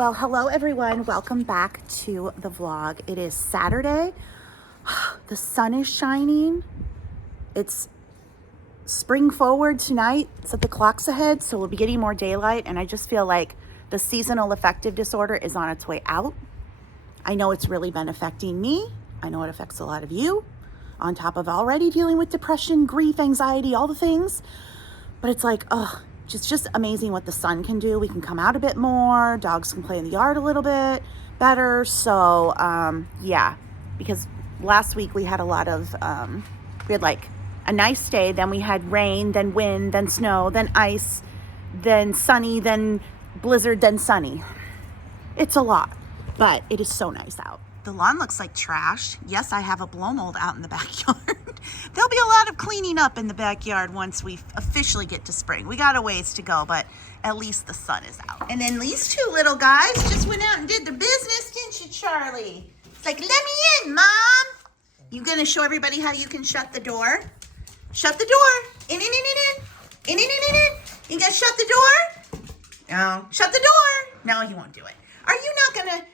Well, hello everyone. Welcome back to the vlog. It is Saturday. The sun is shining. It's spring forward tonight. So the clock's ahead, so we'll be getting more daylight. And I just feel like the seasonal affective disorder is on its way out. I know it's really been affecting me. I know it affects a lot of you, on top of already dealing with depression, grief, anxiety, all the things. But it's like, it's just amazing what the sun can do. We can come out a bit more. Dogs can play in the yard a little bit better. So, yeah, because last week we had a lot of, we had like a nice day. Then we had rain, then wind, then snow, then ice, then sunny, then blizzard, then sunny. It's a lot, but it is so nice out. The lawn looks like trash. Yes, I have a blow mold out in the backyard. There'll be a lot of cleaning up in the backyard once we officially get to spring. We got a ways to go, but at least the sun is out. And then these two little guys just went out and did their business, didn't you, Charlie? It's like, let me in, Mom. You gonna show everybody how you can shut the door? Shut the door. In. You gonna shut the door? No. Shut the door. No, you won't do it. Are you not gonna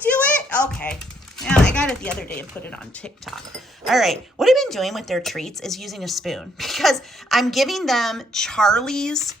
do it? Okay. Yeah, I got it the other day and put it on TikTok. All right. What I've been doing with their treats is using a spoon because I'm giving them Charlie's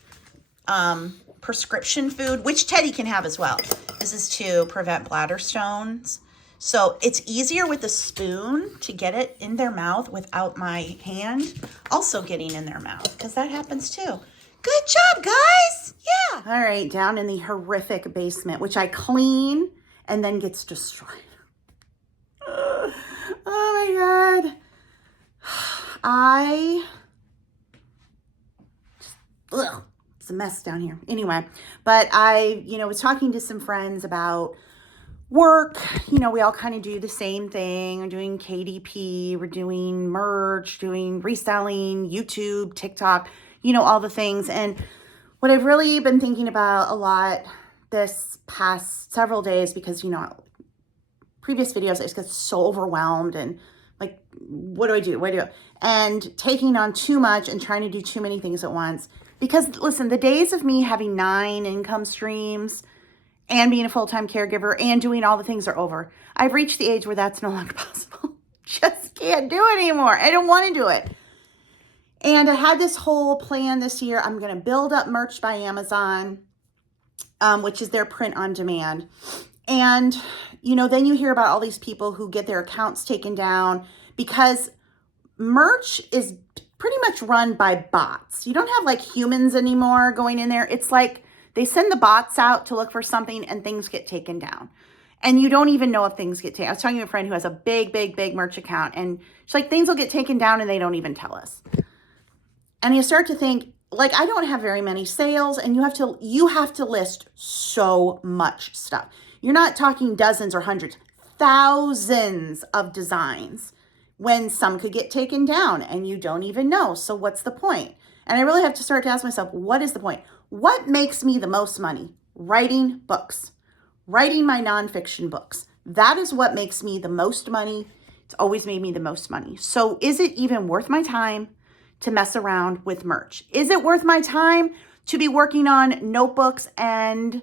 prescription food, which Teddy can have as well. This is to prevent bladder stones. So it's easier with a spoon to get it in their mouth without my hand also getting in their mouth, because that happens too. Good job, guys. Yeah. All right, down in the horrific basement, which I clean and then gets destroyed. Oh my God. It's a mess down here. Anyway, but I was talking to some friends about work. We all kind of do the same thing. We're doing KDP, we're doing merch, doing reselling, YouTube, TikTok, all the things. And what I've really been thinking about a lot this past several days, because, previous videos, I just get so overwhelmed and like, what do I do? And taking on too much and trying to do too many things at once. Because listen, the days of me having 9 income streams and being a full-time caregiver and doing all the things are over. I've reached the age where that's no longer possible. Just can't do it anymore. I don't want to do it. And I had this whole plan this year. I'm going to build up Merch by Amazon, which is their print on demand. And, then you hear about all these people who get their accounts taken down because Merch is pretty much run by bots. You don't have like humans anymore going in there. It's like they send the bots out to look for something and things get taken down. And you don't even know if things get taken. I was talking to a friend who has a big Merch account, and she's like, things will get taken down and they don't even tell us. And you start to think, like, I don't have very many sales, and you have to list so much stuff. You're not talking dozens or hundreds, thousands of designs when some could get taken down and you don't even know. So what's the point? And I really have to start to ask myself, what is the point? What makes me the most money? Writing books, writing my nonfiction books. That is what makes me the most money. It's always made me the most money. So is it even worth my time to mess around with merch? Is it worth my time to be working on notebooks and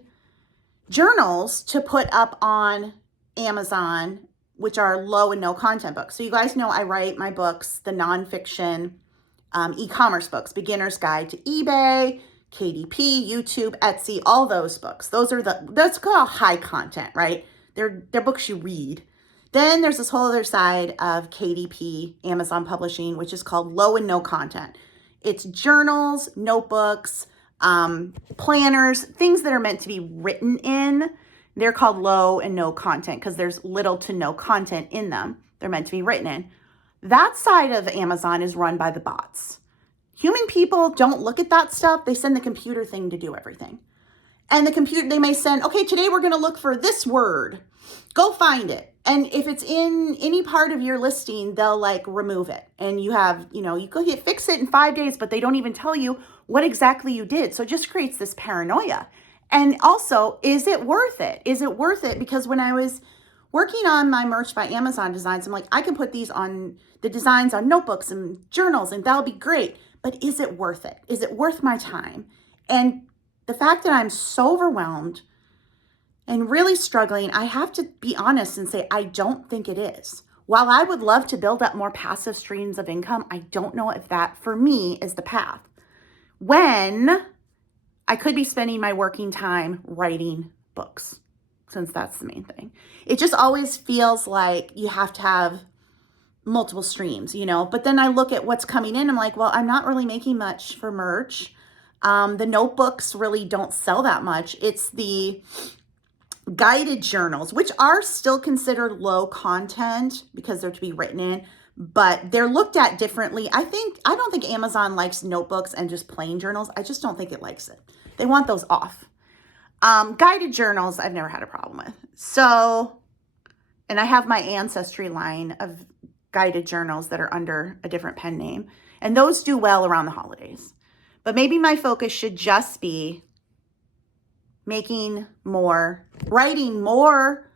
journals to put up on Amazon, which are low and no content books? So you guys know I write my books, the nonfiction e-commerce books, Beginner's Guide to eBay, KDP, YouTube, Etsy, all those books. That's called high content, right? They're books you read. Then there's this whole other side of KDP, Amazon Publishing, which is called low and no content. It's journals, notebooks, planners, things that are meant to be written in. They're called low and no content because there's little to no content in them. They're meant to be written in. That side of Amazon is run by the bots. Human people don't look at that stuff. They send the computer thing to do everything. And the computer, they may send, okay, today we're going to look for this word. Go find it. And if it's in any part of your listing, they'll like remove it. And you have, you go fix it in 5 days, but they don't even tell you what exactly you did. So it just creates this paranoia. And also, is it worth it? Is it worth it? Because when I was working on my Merch by Amazon designs, I'm like, I can put these on the designs on notebooks and journals, and that'll be great. But is it worth it? Is it worth my time? And the fact that I'm so overwhelmed and really struggling, I have to be honest and say, I don't think it is. While I would love to build up more passive streams of income, I don't know if that for me is the path. When I could be spending my working time writing books, since that's the main thing. It just always feels like you have to have multiple streams, but then I look at what's coming in. I'm like, well, I'm not really making much for merch. The notebooks really don't sell that much. It's the guided journals, which are still considered low content because they're to be written in, but they're looked at differently. I don't think Amazon likes notebooks and just plain journals. I just don't think it likes it. They want those off. Guided journals, I've never had a problem with. So, and I have my Ancestry line of guided journals that are under a different pen name, and those do well around the holidays. But maybe my focus should just be writing more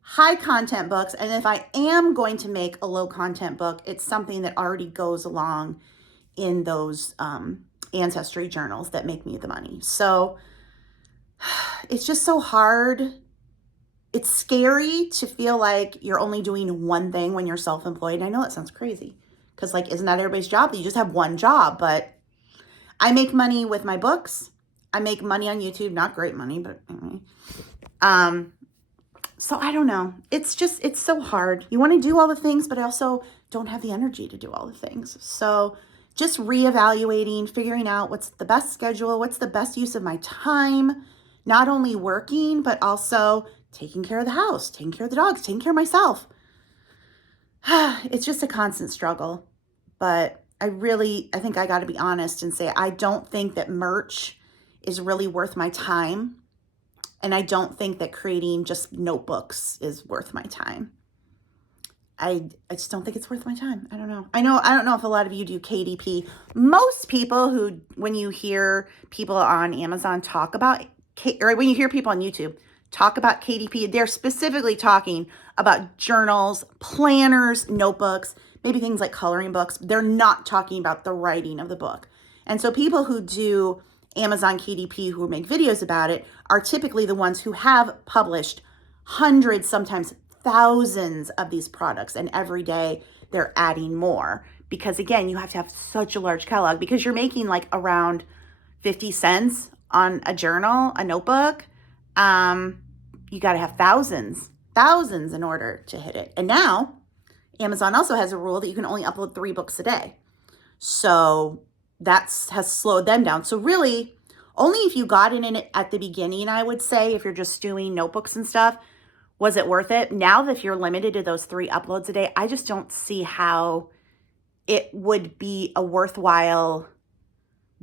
high content books. And if I am going to make a low content book, it's something that already goes along in those Ancestry journals that make me the money. So it's just so hard. It's scary to feel like you're only doing one thing when you're self-employed. And I know that sounds crazy because isn't that everybody's job? That you just have one job, but I make money with my books. I make money on YouTube, not great money, but anyway. So I don't know. It's so hard. You want to do all the things, but I also don't have the energy to do all the things. So just reevaluating, figuring out what's the best schedule, what's the best use of my time, not only working, but also taking care of the house, taking care of the dogs, taking care of myself. It's just a constant struggle. But I think I got to be honest and say, I don't think that merch is really worth my time. And I don't think that creating just notebooks is worth my time. I just don't think it's worth my time. I don't know. I don't know if a lot of you do KDP. Most people when you hear people on Amazon talk about, or when you hear people on YouTube talk about KDP, they're specifically talking about journals, planners, notebooks, maybe things like coloring books. They're not talking about the writing of the book. And so people who do Amazon KDP, who make videos about it, are typically the ones who have published hundreds, sometimes thousands of these products. And every day they're adding more because, again, you have to have such a large catalog because you're making around 50 cents on a journal, a notebook. You got to have thousands in order to hit it. And now Amazon also has a rule that you can only upload 3 books a day. So that has slowed them down. So really, only if you got in it at the beginning, I would say, if you're just doing notebooks and stuff, was it worth it? Now that if you're limited to those 3 uploads a day, I just don't see how it would be a worthwhile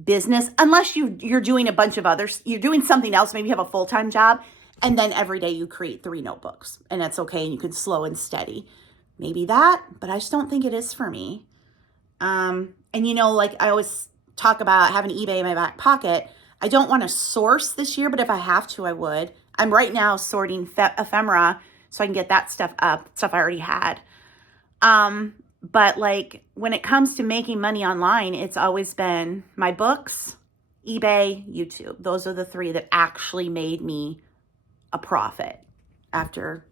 business unless you're doing a bunch of others. You're doing something else. Maybe you have a full-time job, and then every day you create 3 notebooks, and that's okay, and you can slow and steady. Maybe that, but I just don't think it is for me. And I always talk about having eBay in my back pocket. I don't want to source this year, but if I have to, I would. I'm right now sorting ephemera so I can get that stuff up, stuff I already had. But when it comes to making money online, it's always been my books, eBay, YouTube. Those are the 3 that actually made me a profit after,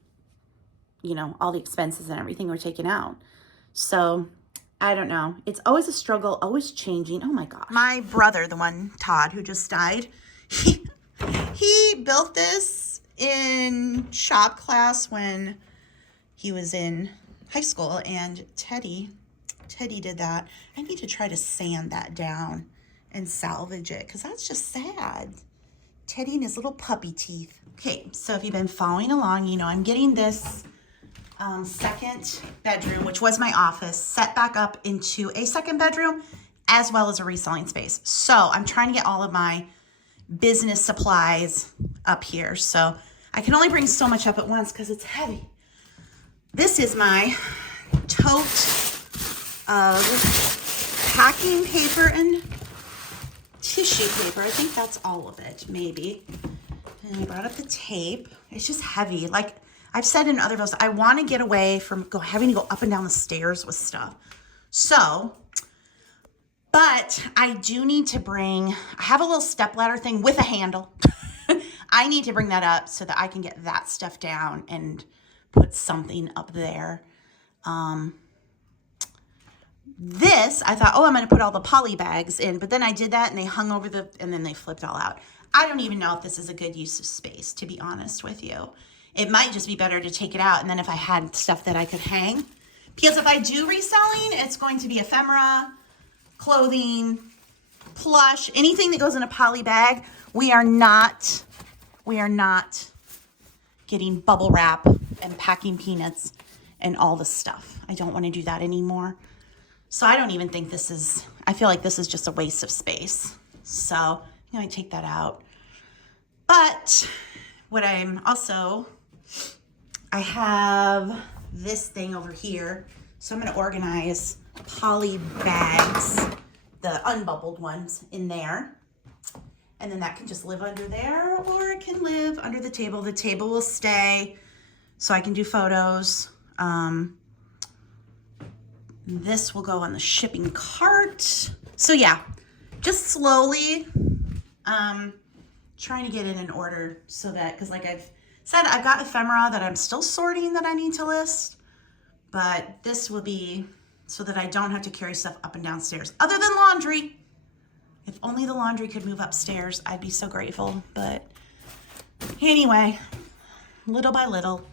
all the expenses and everything were taken out. So I don't know. It's always a struggle, always changing. Oh my gosh. My brother, the one, Todd, who just died, he built this in shop class when he was in high school, and Teddy did that. I need to try to sand that down and salvage it because that's just sad. Teddy and his little puppy teeth. Okay, so if you've been following along, I'm getting this second bedroom, which was my office, set back up into a second bedroom as well as a reselling space. So I'm trying to get all of my business supplies up here. So I can only bring so much up at once because it's heavy. This is my tote of packing paper and tissue paper. I think that's all of it, maybe. And I brought up the tape. It's just heavy. I've said in other videos, I want to get away from having to go up and down the stairs with stuff. So, but I do need to I have a little stepladder thing with a handle. I need to bring that up so that I can get that stuff down and put something up there. This, I thought, oh, I'm going to put all the poly bags in, but then I did that and they hung over and then they flipped all out. I don't even know if this is a good use of space, to be honest with you. It might just be better to take it out, and then if I had stuff that I could hang, because if I do reselling, it's going to be ephemera, clothing, plush, anything that goes in a poly bag. We are not getting bubble wrap and packing peanuts and all the stuff. I don't want to do that anymore. So I don't even think this is, I feel like this is just a waste of space. So I'm going to take that out. But what I'm also, I have this thing over here. So I'm going to organize poly bags, the unbubbled ones, in there. And then that can just live under there, or it can live under the table. The table will stay so I can do photos. This will go on the shipping cart. So yeah, just slowly trying to get it in order so that, because like I've said, I've got ephemera that I'm still sorting that I need to list, but this will be so that I don't have to carry stuff up and downstairs, other than laundry. If only the laundry could move upstairs, I'd be so grateful. But anyway, little by little.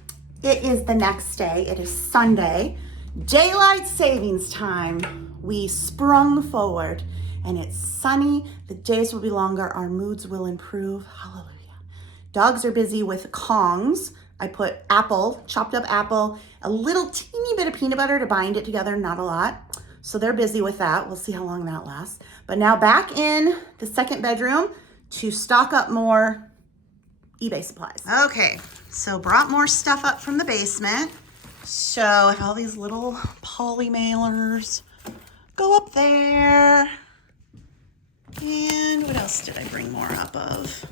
It is the next day. It is Sunday. Daylight savings time. We sprung forward and it's sunny. The days will be longer. Our moods will improve. Hallelujah. Dogs are busy with Kongs. I put apple, chopped up apple, a little teeny bit of peanut butter to bind it together, not a lot. So they're busy with that. We'll see how long that lasts. But now back in the second bedroom to stock up more eBay supplies. Okay, so brought more stuff up from the basement. So I have all these little poly mailers. Go up there. And what else did I bring more up of?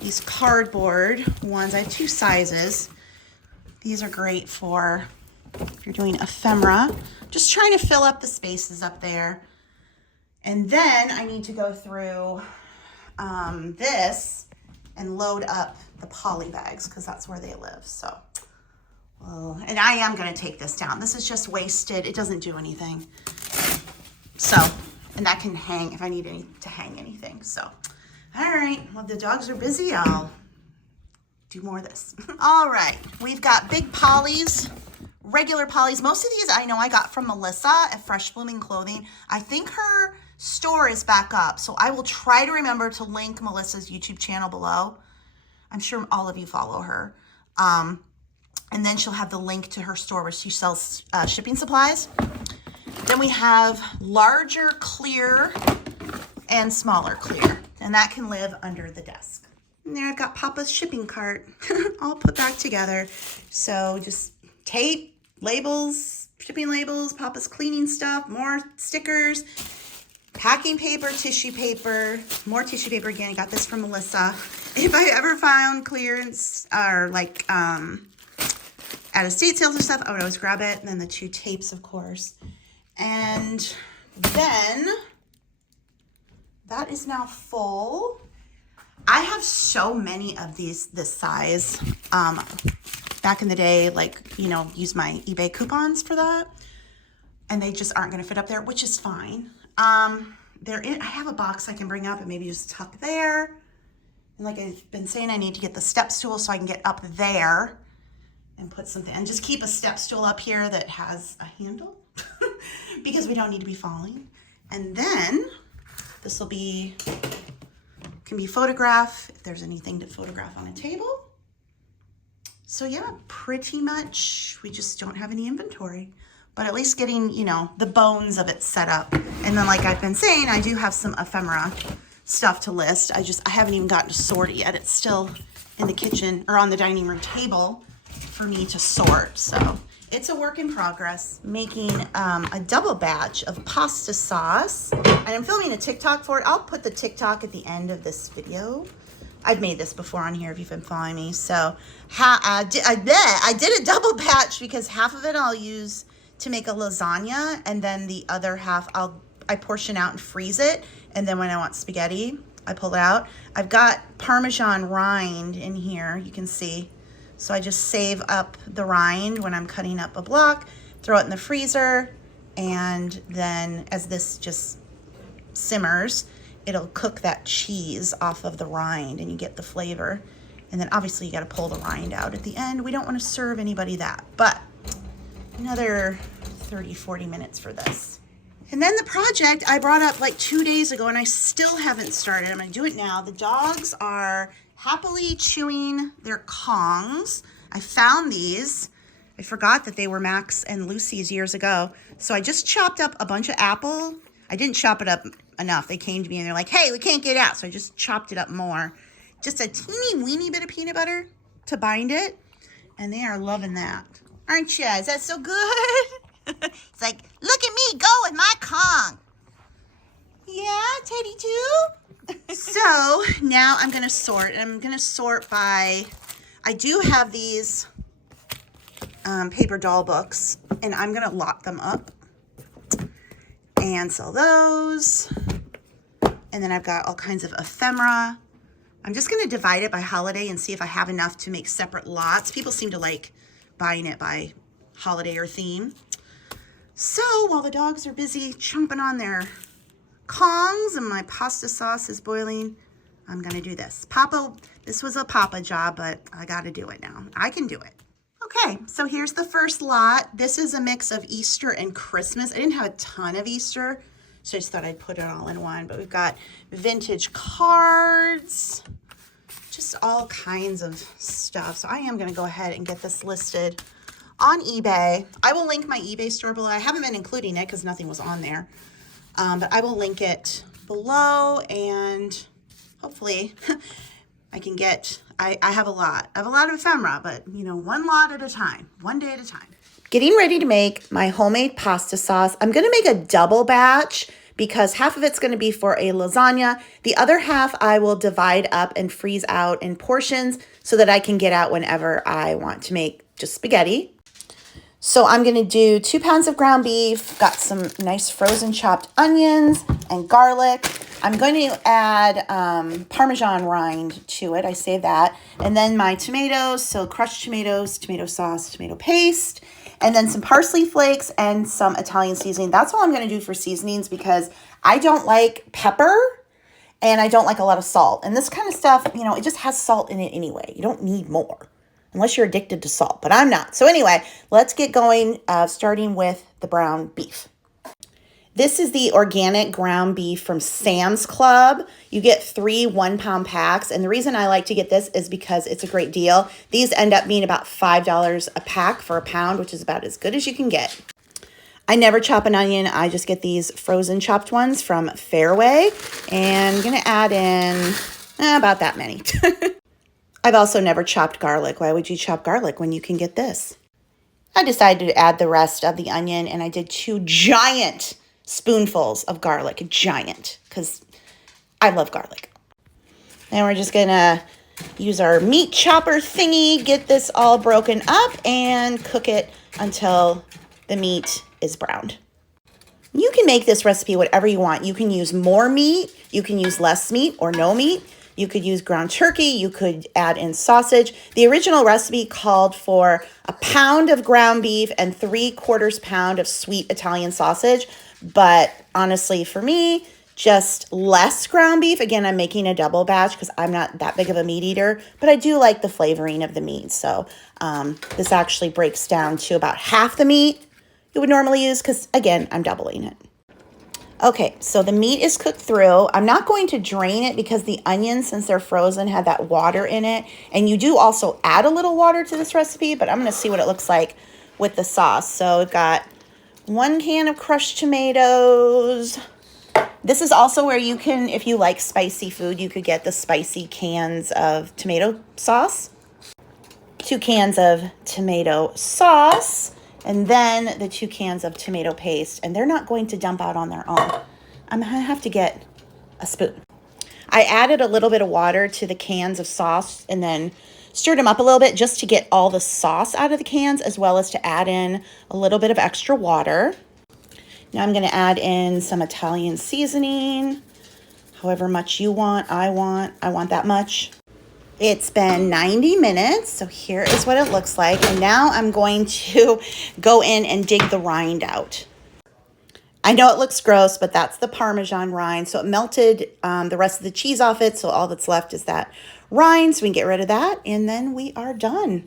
These cardboard ones. I have two sizes. These are great for if you're doing ephemera. Just trying to fill up the spaces up there. And then I need to go through this and load up the poly bags because that's where they live. So, well, and I am going to take this down. This is just wasted. It doesn't do anything. So, and that can hang if I need to hang anything. So, all right. Well, the dogs are busy. I'll do more of this. All right. We've got big polys. Regular polys. Most of these I know I got from Melissa at Fresh Blooming Clothing. I think her store is back up, so I will try to remember to link Melissa's YouTube channel below. I'm sure all of you follow her. And then she'll have the link to her store where she sells shipping supplies. Then we have larger clear and smaller clear, and that can live under the desk. And there I've got Papa's shipping cart all put back together. So just tape, labels, shipping labels, Papa's cleaning stuff, more stickers, packing paper, tissue paper, more tissue paper. Again, I got this from Melissa. If I ever found clearance or like at estate sales or stuff, I would always grab it. And then the two tapes, of course. And then that is now full. I have so many of these this size. Back in the day, like, you know, use my eBay coupons for that. And they just aren't going to fit up there, which is fine. I have a box I can bring up and maybe just tuck there. And like I've been saying, I need to get the step stool so I can get up there and put something, and just keep a step stool up here that has a handle because we don't need to be falling. And then this will be, can be photograph if there's anything to photograph on a table. So yeah, pretty much we just don't have any inventory, but at least getting, you know, the bones of it set up. And then like I've been saying, I do have some ephemera stuff to list. I haven't even gotten to sort it yet. It's still in the kitchen or on the dining room table for me to sort. So it's a work in progress. Making a double batch of pasta sauce, and I'm filming a TikTok for it. I'll put the TikTok at the end of this video. I've made this before on here if you've been following me. So I did a double batch because half of it I'll use to make a lasagna, and then the other half I portion out and freeze it. And then when I want spaghetti, I pull it out. I've got Parmesan rind in here, you can see. So I just save up the rind when I'm cutting up a block, throw it in the freezer, and then as this just simmers, it'll cook that cheese off of the rind and you get the flavor. And then obviously you got to pull the rind out at the end. We don't want to serve anybody that, but another 30, 40 minutes for this. And then the project I brought up like 2 days ago and I still haven't started. I'm going to do it now. The dogs are happily chewing their Kongs. I found these. I forgot that they were Max and Lucy's years ago. So I just chopped up a bunch of apple. I didn't chop it up enough. They came to me and they're like, hey, we can't get out. So I just chopped it up more. Just a teeny weeny bit of peanut butter to bind it. And they are loving that. Aren't you? Is that so good? It's like, look at me go with my Kong. Yeah, Teddy too? So now I'm going to sort. I'm going to sort by, I do have these paper doll books, and I'm going to lot them up and sell those. And then I've got all kinds of ephemera. I'm just going to divide it by holiday and see if I have enough to make separate lots. People seem to like buying it by holiday or theme. So while the dogs are busy chomping on their Kongs and my pasta sauce is boiling, I'm going to do this. This was a Papa job, but I got to do it now. I can do it. Okay, so here's the first lot. This is a mix of Easter and Christmas. I didn't have a ton of Easter, so I just thought I'd put it all in one. But we've got vintage cards, just all kinds of stuff. So I am going to go ahead and get this listed on eBay. I will link my eBay store below. I haven't been including it because nothing was on there. But I will link it below, and hopefully I can get, I have a lot. I have a lot of ephemera, but you know, one lot at a time, one day at a time. Getting ready to make my homemade pasta sauce. I'm going to make a double batch because half of it's going to be for a lasagna. The other half I will divide up and freeze out in portions so that I can get out whenever I want to make just spaghetti. So I'm going to do 2 pounds of ground beef, got some nice frozen chopped onions and garlic. I'm going to add Parmesan rind to it. I save that. And then my tomatoes, so crushed tomatoes, tomato sauce, tomato paste, and then some parsley flakes and some Italian seasoning. That's all I'm going to do for seasonings because I don't like pepper and I don't like a lot of salt. And this kind of stuff, you know, it just has salt in it anyway. You don't need more. Unless you're addicted to salt, but I'm not. So anyway, let's get going, starting with the brown beef. This is the organic ground beef from Sam's Club. You get 3 1-pound packs, and the reason I like to get this is because it's a great deal. These end up being about $5 a pack for a pound, which is about as good as you can get. I never chop an onion. I just get these frozen chopped ones from Fairway, and I'm going to add in about that many. I've also never chopped garlic. Why would you chop garlic when you can get this? I decided to add the rest of the onion, and I did 2 giant spoonfuls of garlic. Giant, because I love garlic. Then we're just going to use our meat chopper thingy, get this all broken up, and cook it until the meat is browned. You can make this recipe whatever you want. You can use more meat. You can use less meat or no meat. You could use ground turkey. You could add in sausage. The original recipe called for a pound of ground beef and 3/4 pound of sweet Italian sausage. But honestly, for me, just less ground beef. Again, I'm making a double batch because I'm not that big of a meat eater, but I do like the flavoring of the meat. So this actually breaks down to about half the meat you would normally use because, again, I'm doubling it. Okay, so the meat is cooked through. I'm not going to drain it because the onions, since they're frozen, have that water in it. And you do also add a little water to this recipe, but I'm going to see what it looks like with the sauce. So we've got 1 can of crushed tomatoes. This is also where you can, if you like spicy food, you could get the spicy cans of tomato sauce. 2 cans of tomato sauce. And then the 2 cans of tomato paste, and they're not going to dump out on their own. I'm going to have to get a spoon. I added a little bit of water to the cans of sauce and then stirred them up a little bit just to get all the sauce out of the cans, as well as to add in a little bit of extra water. Now I'm going to add in some Italian seasoning, however much you want, I want that much. It's been 90 minutes, so here is what it looks like. And now I'm going to go in and dig the rind out. I know it looks gross, but that's the Parmesan rind. So it melted the rest of the cheese off it, so all that's left is that rind, so we can get rid of that, and then we are done.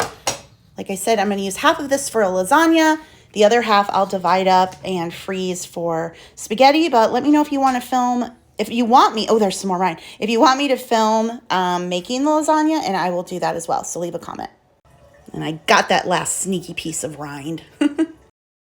Like I said, I'm going to use half of this for a lasagna. The other half I'll divide up and freeze for spaghetti, but let me know if you want to film. If you want me, oh, there's some more rind. If you want me to film making the lasagna, and I will do that as well. So leave a comment. And I got that last sneaky piece of rind.